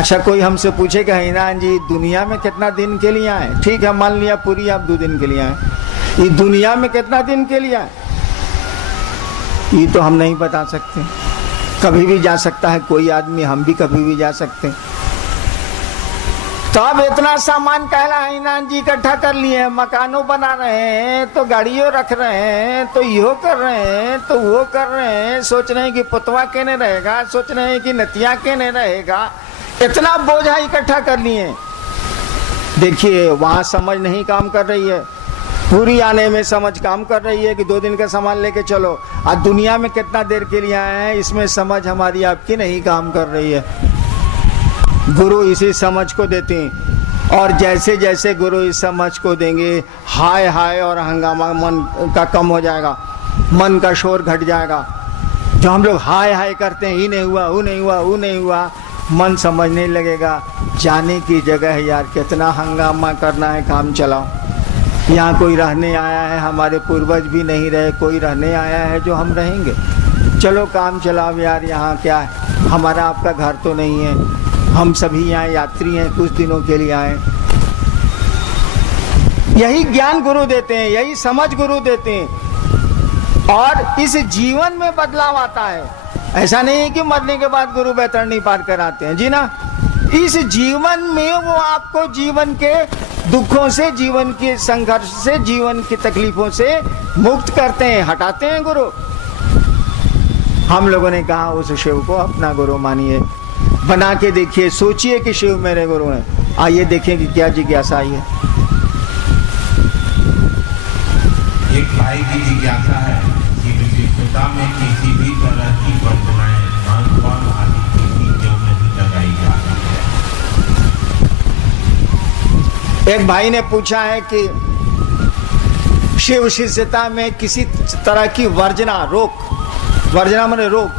अच्छा, कोई हमसे पूछे कि हिनान जी दुनिया में कितना दिन के लिए आए? ठीक है, मान लिया पूरी आप 2 दिन के लिए आए, ये दुनिया में कितना दिन के लिए आए ये तो हम नहीं बता सकते। कभी भी जा सकता है कोई आदमी, हम भी कभी भी जा सकते हैं। तो अब इतना सामान कहला हिनान जी इकट्ठा कर लिए, मकानों बना रहे हैं, तो गाड़ियों रख रहे हैं, तो यो कर रहे हैं, तो वो कर रहे हैं, सोच रहे हैं कि पुतवा केने रहेगा, सोच रहे हैं कि नतिया केने रहेगा, इतना बोझा इकट्ठा कर लिए। देखिए वहां समझ नहीं काम कर रही है, पूरी आने में समझ काम कर रही है कि 2 दिन का सामान लेके चलो। आज दुनिया में कितना देर के लिए आए हैं, इसमें समझ हमारी आपकी नहीं काम कर रही है। गुरु इसी समझ को देते हैं, और जैसे जैसे गुरु इस समझ को देंगे, हाय हाय और हंगामा मन का कम हो जाएगा, मन का शोर घट जाएगा। जो हम लोग हाय हाय करते हैं, ही नहीं हुआ, वो नहीं हुआ, वो नहीं हुआ, मन समझने लगेगा जाने की जगह है यार, कितना हंगामा करना है, काम चलाओ। यहाँ कोई रहने आया है, हमारे पूर्वज भी नहीं रहे, कोई रहने आया है जो हम रहेंगे, चलो काम चलाओ यार। यहाँ क्या है, हमारा आपका घर तो नहीं है, हम सभी यहाँ यात्री हैं, कुछ दिनों के लिए आए। यही ज्ञान गुरु देते हैं, यही समझ गुरु देते हैं, और इस जीवन में बदलाव आता है। ऐसा नहीं है कि मरने के बाद गुरु बैतरणी पार कराते हैं, जी ना। इस जीवन में वो आपको जीवन के दुखों से, जीवन के संघर्ष से, जीवन की तकलीफों से मुक्त करते हैं, हटाते हैं गुरु। हम लोगों ने कहा उस शिव को अपना गुरु मानिए, बना के देखिए, सोचिए कि शिव मेरे गुरु हैं। आइए देखें कि क्या जिज्ञासा आई है। एक भाई की जिज्ञासा है कि विशिष्टता में किसी भी तरह की वंदनाएं खान-पान आदि की क्यों नहीं लगाई जा रही है। एक भाई ने पूछा है कि शिव शिष्यता में किसी तरह की वर्जना, रोक, वर्जना माने रोक,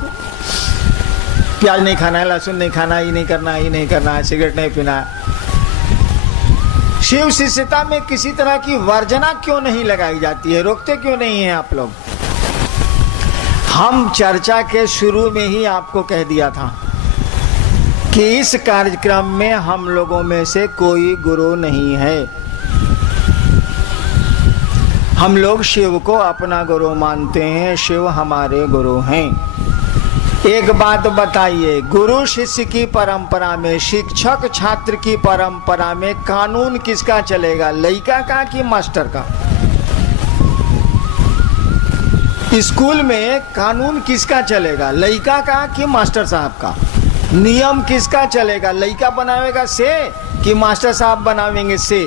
प्याज नहीं खाना है, लहसुन नहीं खाना, ये नहीं करना, ये नहीं करना है, सिगरेट नहीं पीना है, शिव शिष्यता में किसी तरह की वर्जना क्यों नहीं लगाई जाती है, रोकते क्यों नहीं हैं आप लोग? हम चर्चा के शुरू में ही आपको कह दिया था कि इस कार्यक्रम में हम लोगों में से कोई गुरु नहीं है। हम लोग शिव को अपना गुरु मानते हैं, शिव हमारे गुरु हैं। एक बात बताइए, गुरु शिष्य की परंपरा में, शिक्षक छात्र की परंपरा में कानून किसका चलेगा, लड़का का कि मास्टर का? स्कूल में कानून किसका चलेगा, लड़का का कि मास्टर साहब का? नियम किसका चलेगा, लड़का बनावेगा से कि मास्टर साहब बनावेंगे से?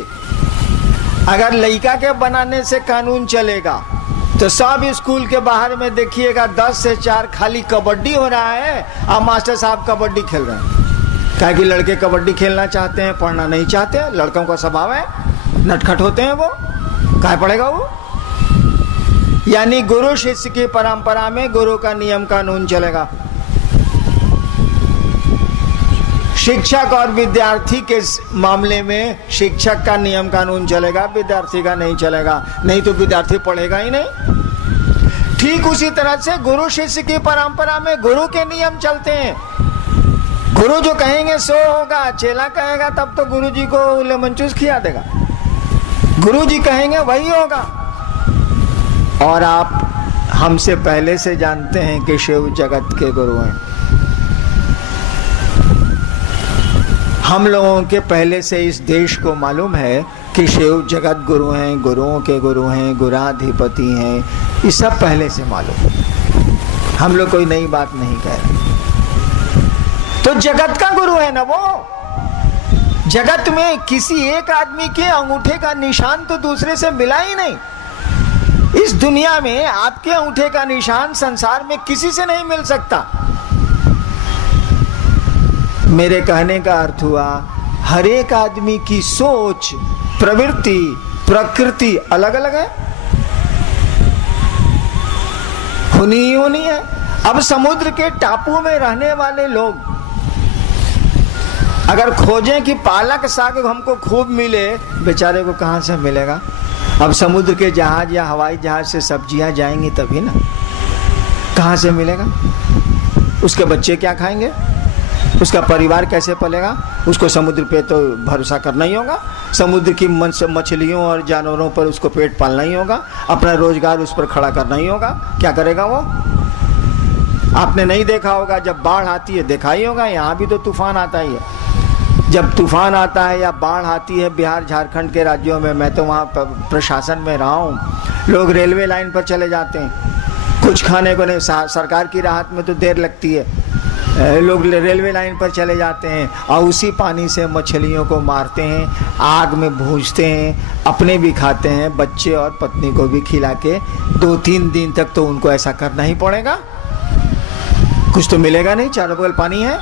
अगर लड़का के बनाने से कानून चलेगा तो सब स्कूल के बाहर में देखिएगा 10 से 4 खाली कबड्डी हो रहा है, और मास्टर साहब कबड्डी खेल रहे हैं। क्या कि लड़के कबड्डी खेलना चाहते हैं, पढ़ना नहीं चाहते, लड़कों का स्वभाव है, नटखट होते हैं, वो क्या पढ़ेगा वो? यानी गुरु शिष्य की परंपरा में गुरु का नियम कानून चलेगा, शिक्षक और विद्यार्थी के मामले में शिक्षक का नियम कानून चलेगा, विद्यार्थी का नहीं चलेगा, नहीं तो विद्यार्थी पढ़ेगा ही नहीं। ठीक उसी तरह से गुरु शिष्य की परंपरा में गुरु के नियम चलते हैं। गुरु जो कहेंगे सो होगा, चेला कहेगा तब तो गुरु जी को लेमन जूस खिला देगा, गुरु जी कहेंगे वही होगा। और आप हमसे पहले से जानते हैं कि शिव जगत के गुरु हैं। हम लोगों के पहले से इस देश को मालूम है कि शिव जगत गुरु हैं, गुरुओं के गुरु हैं, गुराधिपति हैं, ये सब पहले से मालूम है। हम लोग कोई नई बात नहीं कह रहे। तो जगत का गुरु है ना वो। जगत में किसी एक आदमी के अंगूठे का निशान तो दूसरे से मिला ही नहीं। इस दुनिया में आपके अंगूठे का निशान संसार में किसी से नहीं मिल सकता। मेरे कहने का अर्थ हुआ, हर एक आदमी की सोच, प्रवृत्ति, प्रकृति अलग अलग है, होनी है। अब समुद्र के टापू में रहने वाले लोग अगर खोजें कि पालक साग हमको खूब मिले, बेचारे को कहां से मिलेगा? अब समुद्र के जहाज या हवाई जहाज से सब्जियां जाएंगी तभी ना, कहां से मिलेगा? उसके बच्चे क्या खाएंगे, उसका परिवार कैसे पलेगा? उसको समुद्र पे तो भरोसा करना ही होगा, समुद्र की मछलियों और जानवरों पर उसको पेट पालना ही होगा, अपना रोजगार उस पर खड़ा करना ही होगा। क्या करेगा वो? आपने नहीं देखा होगा, जब बाढ़ आती है देखा ही होगा, यहाँ भी तो तूफान आता ही है। जब तूफान आता है या बाढ़ आती है बिहार झारखंड के राज्यों में, मैं तो वहाँ प्रशासन में रहा हूँ, लोग रेलवे लाइन पर चले जाते हैं, कुछ खाने को नहीं, सरकार की राहत में तो देर लगती है, लोग रेलवे लाइन पर चले जाते हैं और उसी पानी से मछलियों को मारते हैं, आग में भूंजते हैं, अपने भी खाते हैं, बच्चे और पत्नी को भी खिला के 2-3 दिन तक तो उनको ऐसा करना ही पड़ेगा। कुछ तो मिलेगा नहीं, चारों बगल पानी है।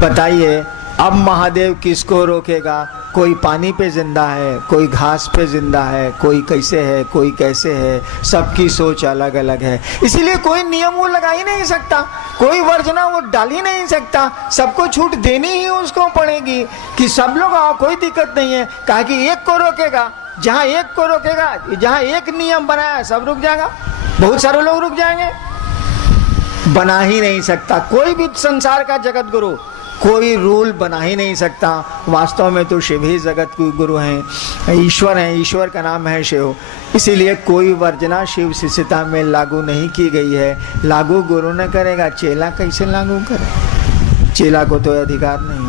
बताइए अब महादेव किसको रोकेगा? कोई पानी पे जिंदा है, कोई घास पे जिंदा है, कोई कैसे है, कोई कैसे है, सबकी सोच अलग अलग है। इसीलिए कोई नियम वो लगा ही नहीं सकता, कोई वर्जना वो डाल ही नहीं सकता, सबको छूट देनी ही उसको पड़ेगी कि सब लोग आओ, कोई दिक्कत नहीं है। कहा कि एक को रोकेगा, जहाँ एक को रोकेगा, जहाँ एक नियम बनाया सब रुक जाएगा, बहुत सारे लोग रुक जाएंगे। बना ही नहीं सकता कोई भी संसार का जगत गुरु, कोई रूल बना ही नहीं सकता। वास्तव में तो शिव ही जगत के गुरु हैं, ईश्वर हैं, ईश्वर का नाम है शिव। इसीलिए कोई वर्जना शिव शिष्यता में लागू नहीं की गई है। लागू गुरु न करेगा, चेला कैसे लागू करे? चेला को तो अधिकार नहीं,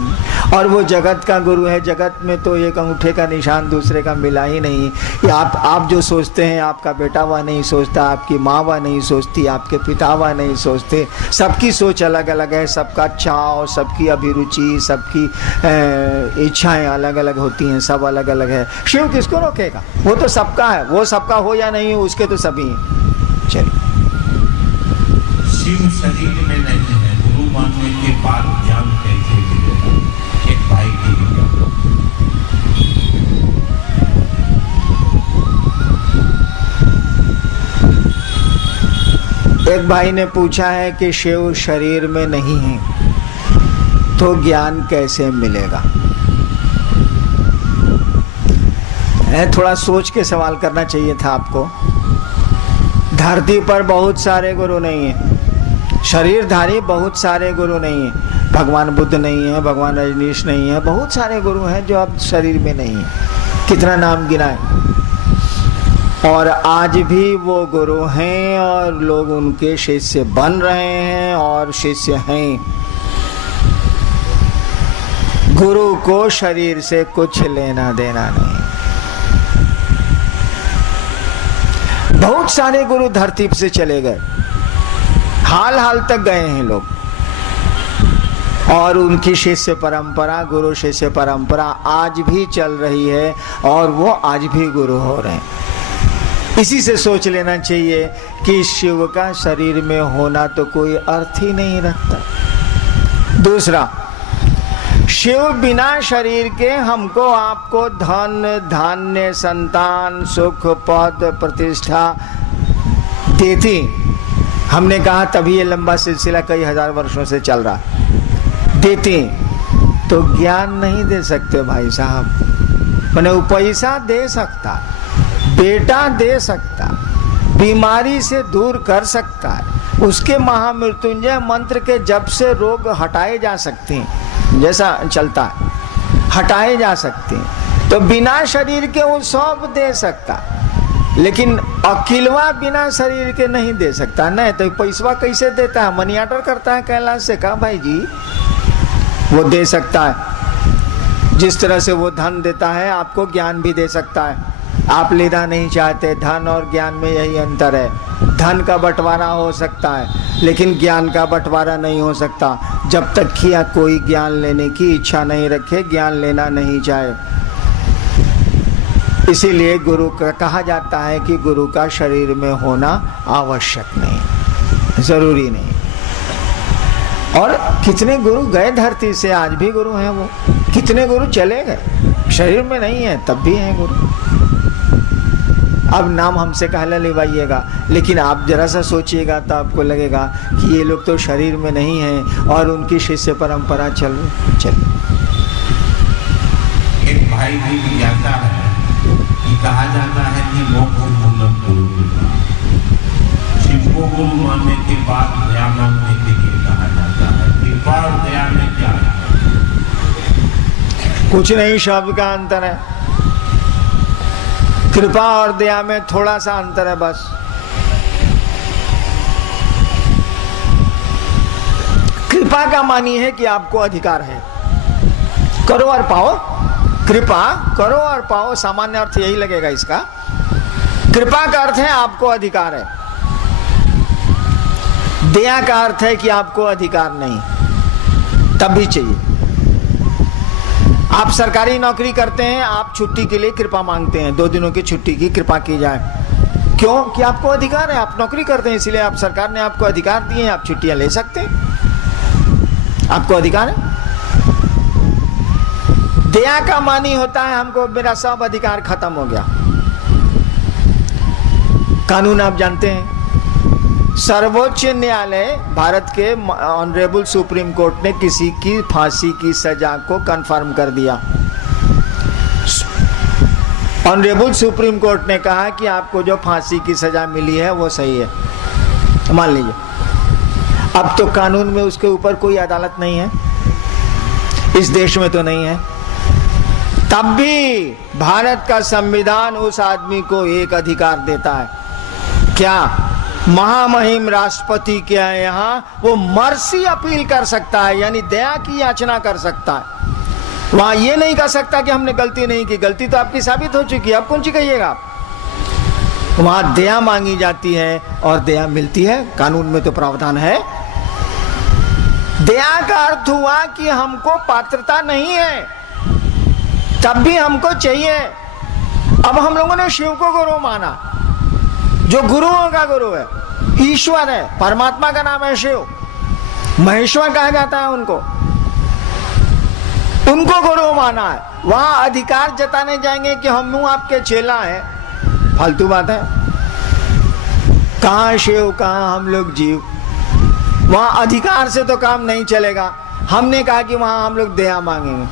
और वो जगत का गुरु है। जगत में तो एक अंगूठे का निशान दूसरे का मिला ही नहीं। ये आप जो सोचते हैं, आपका बेटा वह नहीं सोचता, आपकी माँ वह नहीं सोचती, आपके पिता वह नहीं सोचते। सबकी सोच अलग अलग है, सबका चाव, सबकी अभिरुचि, सबकी इच्छाएं अलग अलग होती हैं, सब अलग अलग है। शिव किसको रोकेगा? वो तो सबका है, वो सबका हो या नहीं हो उसके तो सभी हैं। चलिए, शिव शरीर में नहीं है, गुरु मानने के बाद ज्ञान कैसे मिलेगा? एक भाई की एक भाई ने पूछा है कि शिव शरीर में नहीं है तो ज्ञान कैसे मिलेगा? थोड़ा सोच के सवाल करना चाहिए था आपको। धरती पर बहुत सारे गुरु नहीं है, शरीरधारी बहुत सारे गुरु नहीं है। भगवान बुद्ध नहीं है, भगवान रजनीश नहीं है, बहुत सारे गुरु हैं जो अब शरीर में नहीं है। कितना नाम गिनाए। और आज भी वो गुरु हैं और लोग उनके शिष्य बन रहे हैं और शिष्य हैं। गुरु को शरीर से कुछ लेना देना नहीं। बहुत सारे गुरु धरती से चले गए, हाल तक गए हैं लोग, और उनकी शिष्य परंपरा, गुरु शिष्य परंपरा आज भी चल रही है और वो आज भी गुरु हो रहे हैं। इसी से सोच लेना चाहिए कि शिव का शरीर में होना तो कोई अर्थ ही नहीं रखता। दूसरा, शिव बिना शरीर के हमको आपको धन धान्य संतान सुख पद प्रतिष्ठा देती। हमने कहा तभी ये लंबा सिलसिला कई हजार वर्षों से चल रहा। देती तो ज्ञान नहीं दे सकते भाई साहब। मैंने वो पैसा दे सकता, बेटा दे सकता, बीमारी से दूर कर सकता है, उसके महामृत्युंजय मंत्र के जप से रोग हटाए जा सकते हैं, जैसा चलता है हटाए जा सकते हैं। तो बिना शरीर के वो सब दे सकता, लेकिन अकेलवा बिना शरीर के नहीं दे सकता। नहीं तो पैसवा कैसे देता है? मनी ऑर्डर करता है कैलाश से। कहा भाई जी वो दे सकता है, जिस तरह से वो धन देता है आपको ज्ञान भी दे सकता है। आप लेना नहीं चाहते, धन और ज्ञान में यही अंतर है। धन का बंटवारा हो सकता है लेकिन ज्ञान का बंटवारा नहीं हो सकता। जब तक कि कोई ज्ञान लेने की इच्छा नहीं रखे, ज्ञान लेना नहीं चाहे। इसीलिए गुरु का कहा जाता है कि गुरु का शरीर में होना आवश्यक नहीं, जरूरी नहीं। और कितने गुरु गए धरती से, आज भी गुरु हैं वो। कितने गुरु चले गए, शरीर में नहीं है तब भी हैं गुरु। अब नाम हमसे कहला लिवाइएगा, लेकिन आप जरा सा सोचिएगा तो आपको लगेगा कि ये लोग तो शरीर में नहीं हैं और उनकी शिष्य परंपरा चल। एक भाई की जिज्ञासा है कि कहा जाता है कि मोक्ष मूलम गुरु शिव को गुरु मानने के बाद दया मानने के लिए कहा जाता है। कुछ नहीं शब्द का अंतर है। कृपा और दया में थोड़ा सा अंतर है बस। कृपा का मानी है कि आपको अधिकार है, करो और पाओ। कृपा करो और पाओ, सामान्य अर्थ यही लगेगा इसका। कृपा का अर्थ है आपको अधिकार है, दया का अर्थ है कि आपको अधिकार नहीं, तब भी चाहिए। आप सरकारी नौकरी करते हैं, आप छुट्टी के लिए कृपा मांगते हैं, 2 दिनों की छुट्टी की कृपा की जाए। क्यों? कि आपको अधिकार है, आप नौकरी करते हैं, इसलिए आप सरकार ने आपको अधिकार दिए हैं, आप छुट्टियां ले सकते हैं, आपको अधिकार है। दया का मानी होता है हमको मेरा सब अधिकार खत्म हो गया। कानून आप जानते हैं, सर्वोच्च न्यायालय भारत के ऑनरेबल सुप्रीम कोर्ट ने किसी की फांसी की सजा को कंफर्म कर दिया। ऑनरेबल सुप्रीम कोर्ट ने कहा कि आपको जो फांसी की सजा मिली है वो सही है, मान लीजिए। अब तो कानून में उसके ऊपर कोई अदालत नहीं है, इस देश में तो नहीं है, तब भी भारत का संविधान उस आदमी को एक अधिकार देता है। क्या? महामहिम राष्ट्रपति के यहाँ वो मर्सी अपील कर सकता है, यानी दया की याचना कर सकता है। वहां ये नहीं कह सकता कि हमने गलती नहीं की, गलती तो आपकी साबित हो चुकी है, अब कौन सी कहिएगा। वहां दया मांगी जाती है और दया मिलती है, कानून में तो प्रावधान है। दया का अर्थ हुआ कि हमको पात्रता नहीं है, तब भी हमको चाहिए। अब हम लोगों ने शिव को गुरु माना, जो गुरुओं का गुरु है, ईश्वर है, परमात्मा का नाम है शिव, महेश्वर कहा जाता है उनको गुरु माना है। वहां अधिकार जताने जाएंगे कि हम आपके चेला हैं, फालतू बात है। कहां शिव, कहां हम लोग जीव। वहां अधिकार से तो काम नहीं चलेगा। हमने कहा कि वहां हम लोग दया मांगेंगे।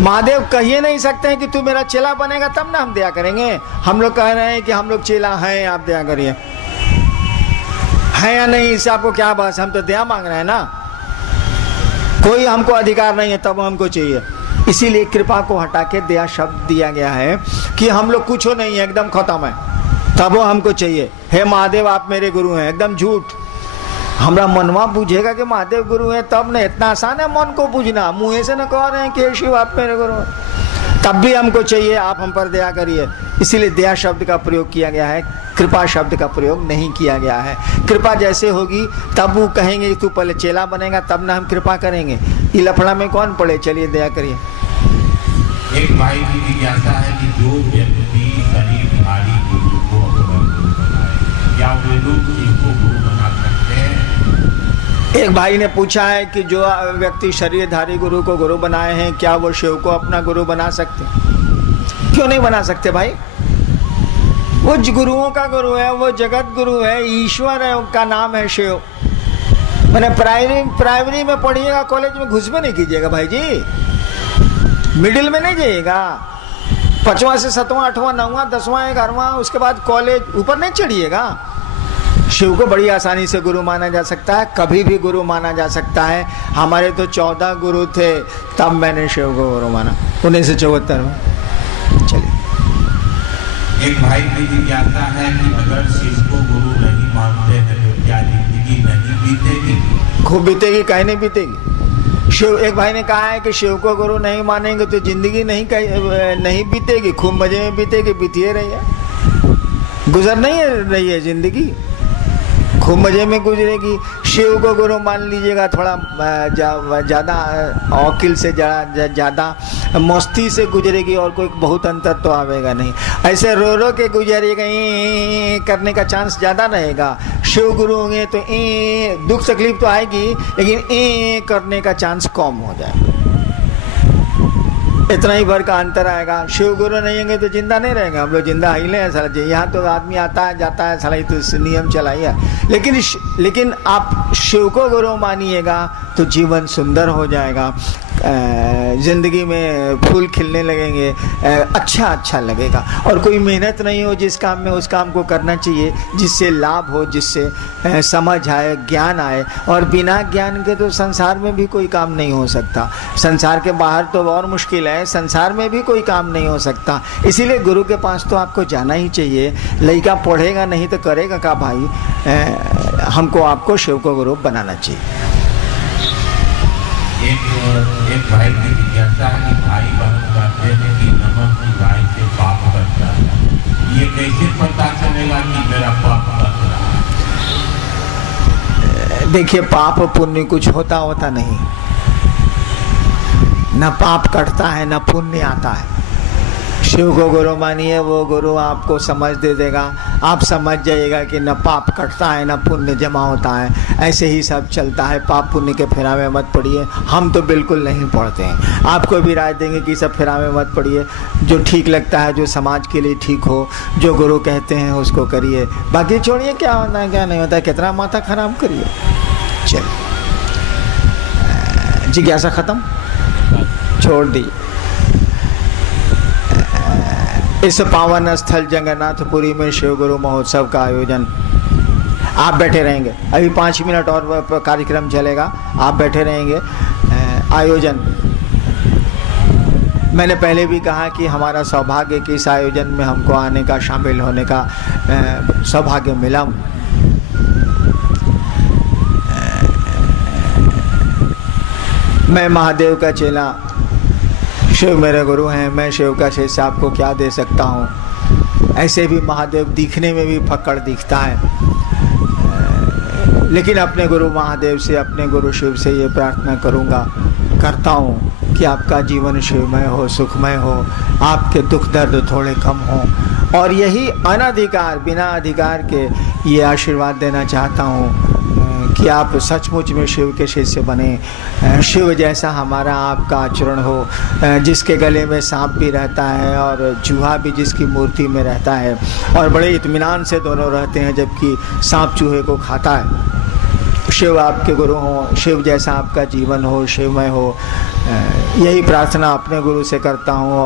महादेव कहिए नहीं सकते हैं कि तू मेरा चेला बनेगा तब ना हम दया करेंगे। हम लोग कह रहे हैं कि हम लोग चेला हैं, आप दया करिए। है या नहीं, इससे आपको क्या बस, हम तो दया मांग रहे हैं ना। कोई हमको अधिकार नहीं है, तब हमको चाहिए। इसीलिए कृपा को हटा के दया शब्द दिया गया है कि हम लोग कुछ नहीं है, एकदम खत्म है, तब वो हमको चाहिए। हे महादेव आप मेरे गुरु हैं, एकदम झूठ। हमारा मनवा बुझेगा कि महादेव गुरु है तब ना, इतना आसान है मन को बुझना। मुंह से न कह रहे हैं कि शिव आप मेरे गुरु हैं, तब भी हमको चाहिए आप हम पर दया करिए। इसीलिए दया शब्द का प्रयोग किया गया है, कृपा शब्द का प्रयोग नहीं किया गया है। कृपा जैसे होगी तब वो कहेंगे कि तू पहले चेला बनेगा तब ना हम कृपा करेंगे। ये लफड़ा में कौन पड़े, चलिए दया करिए। एक भाई की जिज्ञासा है कि जो व्यक्ति शरीरधारी गुरु को अपना गुरु बनाए, क्या वे लोग शिव को गुरु बना सकते हैं? एक भाई ने पूछा है कि जो व्यक्ति शरीरधारी गुरु को गुरु बनाए हैं, क्या वो शिव को अपना गुरु बना सकते? क्यों नहीं बना सकते भाई? वो गुरुओं का गुरु है, वो जगत गुरु है, ईश्वर है, उनका नाम है शिव। मैंने प्राइमरी में पढ़िएगा, कॉलेज में घुस में नहीं कीजिएगा भाई जी, मिडिल में नहीं जाइएगा। 5वां से 7वां 8वां 9वां 10वां 11वां, उसके बाद कॉलेज, ऊपर नहीं चढ़िएगा। शिव को बड़ी आसानी से गुरु माना जा सकता है, कभी भी गुरु माना जा सकता है। हमारे तो 14 गुरु थे, तब मैंने शिव को गुरु माना 1974 में। चलिए। एक भाई की जिज्ञासा है कि अगर शिव को गुरु नहीं मानते हैं तो क्या जिंदगी नहीं बीतेगी? खूब बीतेगी, काहे नहीं बीतेगी। शिव, एक भाई ने कहा है कि शिव को गुरु नहीं मानेंगे तो जिंदगी नहीं बीतेगी, खूब मजे में बीतेगी, बीतिए रही है, गुजर नहीं रही है जिंदगी, खूब मजे में गुजरेगी। शिव को गुरु मान लीजिएगा, थोड़ा ज़्यादा औकिल से ज़्यादा मस्ती से गुजरेगी और कोई बहुत अंतर तो आवेगा नहीं। ऐसे रो रो के गुजरेगा, करने का चांस ज़्यादा रहेगा। शिव गुरु होंगे तो दुख तकलीफ तो आएगी, लेकिन करने का चांस कम हो जाएगा, इतना ही भर का अंतर आएगा। शिव गुरु नहीं होंगे तो जिंदा नहीं रहेंगे, हम लोग जिंदा हिले हैं साला। यहाँ तो आदमी आता है जाता है साला, तो नियम चलाइए। लेकिन आप शिव को गुरु मानिएगा तो जीवन सुंदर हो जाएगा, जिंदगी में फूल खिलने लगेंगे, अच्छा लगेगा। और कोई मेहनत नहीं हो जिस काम में, उस काम को करना चाहिए जिससे लाभ हो, जिससे समझ आए, ज्ञान आए। और बिना ज्ञान के तो संसार में भी कोई काम नहीं हो सकता। संसार के बाहर तो और मुश्किल है, है, संसार में भी कोई काम नहीं हो सकता। इसीलिए गुरु के पास तो आपको जाना ही चाहिए। लड़का पढ़ेगा नहीं तो करेगा क्या भाई? हमको आपको शिव को गुरु बनाना चाहिए। एक भाई की जिज्ञासा है कि भाई बहन कहते हैं कि नमक की गाय से पाप करता है, ये कैसे पता चलेगा कि मेरा पाप कर रहा है? देखिए, पाप पुण्य कुछ होता नहीं, न पाप कटता है न पुण्य आता है। शिव को गुरु मानिए, वो गुरु आपको समझ दे देगा। आप समझ जाइएगा कि न पाप कटता है न पुण्य जमा होता है, ऐसे ही सब चलता है। पाप पुण्य के फेरा में मत पड़िए। हम तो बिल्कुल नहीं पढ़ते हैं, आपको भी राय देंगे कि सब फेरा में मत पड़िए। जो ठीक लगता है, जो समाज के लिए ठीक हो, जो गुरु कहते हैं उसको करिए, बाकी छोड़िए क्या होता है क्या नहीं होता है, कितना माथा खराब करिए। चलिए, जिज्ञासा खत्म, छोड़ दी। इस पावन स्थल जगन्नाथपुरी में शिव गुरु महोत्सव का आयोजन, आप बैठे रहेंगे, अभी 5 मिनट और कार्यक्रम चलेगा, आप बैठे रहेंगे। आयोजन, मैंने पहले भी कहा कि हमारा सौभाग्य कि इस आयोजन में हमको आने का, शामिल होने का सौभाग्य मिला। मैं महादेव का चेला, शिव मेरे गुरु हैं, मैं शिव का शिष्य, आपको क्या दे सकता हूँ। ऐसे भी महादेव दिखने में भी फक्कड़ दिखता है, लेकिन अपने गुरु महादेव से, अपने गुरु शिव से ये प्रार्थना करता हूँ कि आपका जीवन शिवमय हो, सुखमय हो, आपके दुख दर्द थोड़े कम हो, और यही अनधिकार, बिना अधिकार के ये आशीर्वाद देना चाहता हूँ कि आप सचमुच में शिव के शिष्य बने। शिव जैसा हमारा आपका आचरण हो, जिसके गले में सांप भी रहता है और चूहा भी जिसकी मूर्ति में रहता है, और बड़े इत्मीनान से दोनों रहते हैं, जबकि सांप चूहे को खाता है। शिव आपके गुरु हो, शिव जैसा आपका जीवन हो, शिवमय हो, यही प्रार्थना अपने गुरु से करता हूँ।